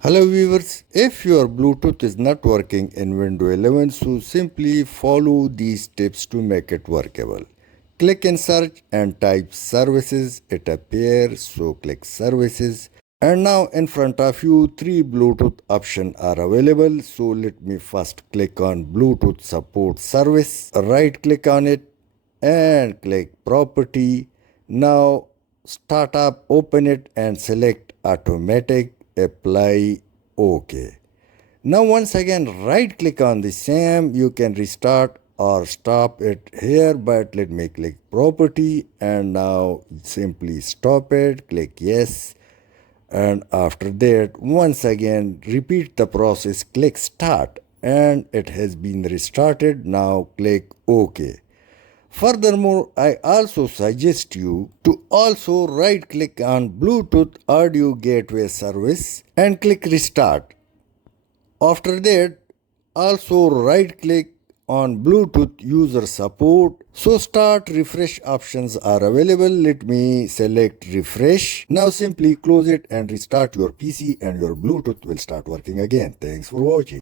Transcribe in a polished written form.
Hello viewers, if your Bluetooth is not working in Windows 11, so simply follow these tips to make it workable. Click in search and type services, it appears, so click services. And now in front of you, three Bluetooth options are available. So let me first click on Bluetooth support service, right click on it and click property. Now start up, open it and select automatic, apply, OK. Now once again right click on the same, you can restart or stop it here, but let me click property and now simply stop it, click yes, and after that once again repeat the process, click start and it has been restarted. Now click OK. Furthermore, I also suggest you to also right click on Bluetooth audio gateway service and click restart. After that, also right click on Bluetooth user support. So start refresh options are available. Let me select refresh. Now simply close it and restart your PC and your Bluetooth will start working again. Thanks for watching.